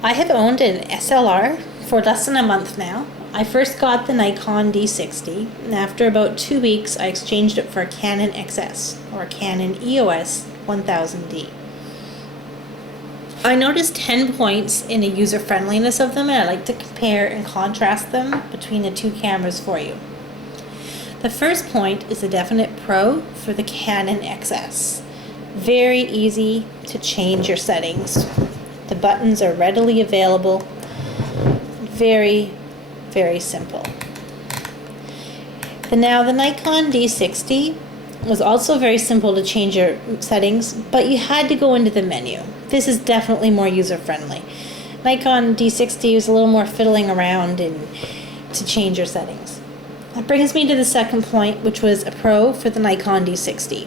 I have owned an SLR for less than a month now. I first got the Nikon D60, and after about 2 weeks I exchanged it for a Canon XS, or a Canon EOS 1000D. I noticed 10 points in the user-friendliness of them, and I like to compare and contrast them between the two cameras for you. The first point is a definite pro for the Canon XS. Very easy to change your settings. The buttons are readily available. Very, very simple. Now the Nikon D60 was also very simple to change your settings, but you had to go into the menu. This is definitely more user-friendly. Nikon D60 is a little more fiddling around to change your settings. That brings me to the second point, which was a pro for the Nikon D60.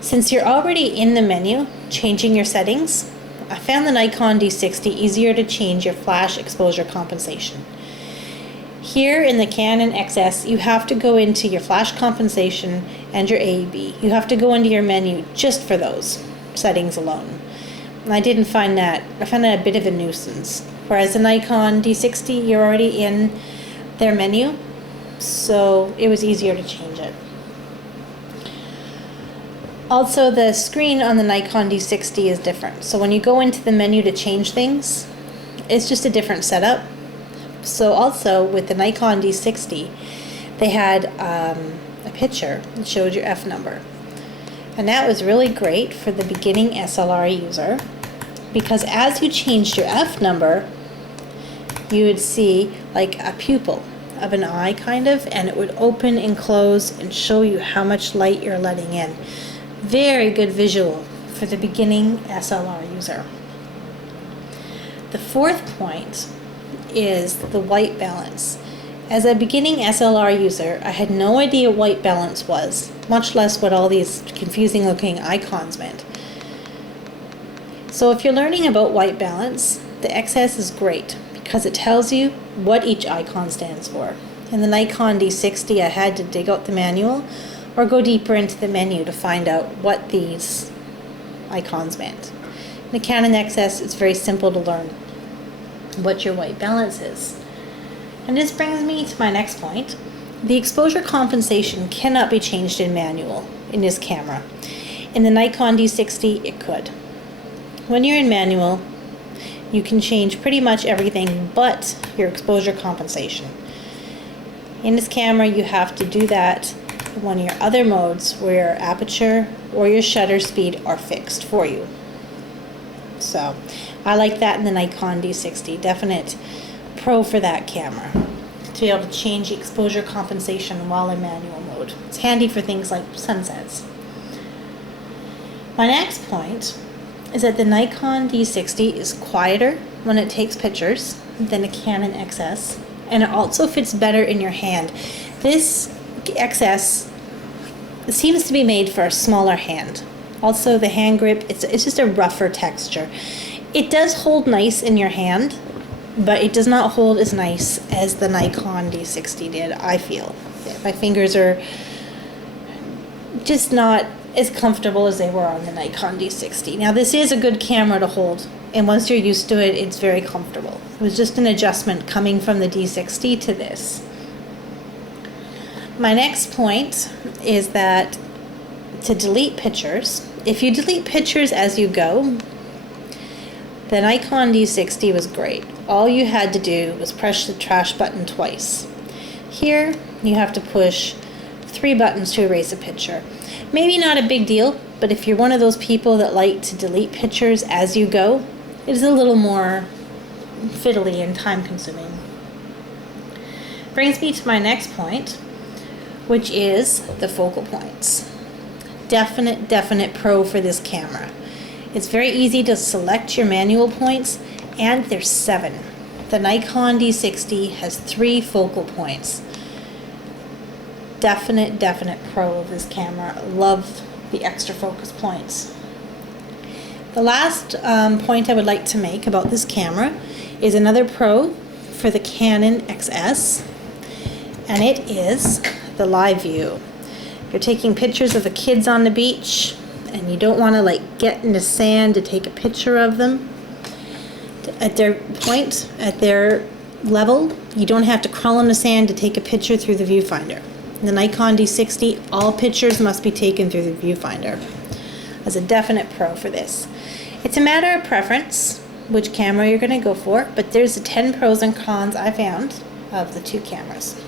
Since you're already in the menu changing your settings, I found the Nikon D60 easier to change your flash exposure compensation. Here in the Canon XS, you have to go into your flash compensation and your AEB. You have to go into your menu just for those settings alone. And I didn't find that. I found that a bit of a nuisance. Whereas the Nikon D60, you're already in their menu, so it was easier to change it. Also, the screen on the Nikon D60 is different. So when you go into the menu to change things, it's just a different setup. So also with the Nikon D60, they had a picture that showed your F number. And that was really great for the beginning SLR user, because as you changed your F number, you would see like a pupil of an eye kind of, and it would open and close and show you how much light you're letting in. Very good visual for the beginning SLR user. The fourth point is the white balance. As a beginning SLR user, I had no idea what white balance was, much less what all these confusing looking icons meant. So if you're learning about white balance, the XS is great because it tells you what each icon stands for. In the Nikon D60, I had to dig out the manual or go deeper into the menu to find out what these icons meant. In the Canon XS, it's very simple to learn what your white balance is. And this brings me to my next point. The exposure compensation cannot be changed in manual in this camera. In the Nikon D60, it could. When you're in manual, you can change pretty much everything but your exposure compensation. In this camera, you have to do that in one of your other modes where your aperture or your shutter speed are fixed for you. So I like that in the Nikon D60. Definite pro for that camera, to be able to change the exposure compensation while in manual mode. It's handy for things like sunsets. My next point is that the Nikon D60 is quieter when it takes pictures than a Canon XS, and it also fits better in your hand. This XS seems to be made for a smaller hand. Also, the hand grip, it's just a rougher texture. It does hold nice in your hand, but it does not hold as nice as the Nikon D60 did, I feel. My fingers are just not as comfortable as they were on the Nikon D60. Now, this is a good camera to hold, and once you're used to it, it's very comfortable. It was just an adjustment coming from the D60 to this. My next point is that to delete pictures, if you delete pictures as you go, the Nikon D60 was great. All you had to do was press the trash button twice. Here, you have to push 3 buttons to erase a picture. Maybe not a big deal, but if you're one of those people that like to delete pictures as you go, it is a little more fiddly and time consuming. Brings me to my next point, which is the focal points. Definite pro for this camera. It's very easy to select your manual points, and there's 7. The Nikon D60 has 3 focal points. Definite pro of this camera. Love the extra focus points. The last point I would like to make about this camera is another pro for the Canon XS, and it is the live view. If you're taking pictures of the kids on the beach and you don't want to like get in the sand to take a picture of them, At their point, at their level, you don't have to crawl in the sand to take a picture through the viewfinder. In the Nikon D60, all pictures must be taken through the viewfinder. As a definite pro for this. It's a matter of preference, which camera you're going to go for, but there's the 10 pros and cons I found of the two cameras.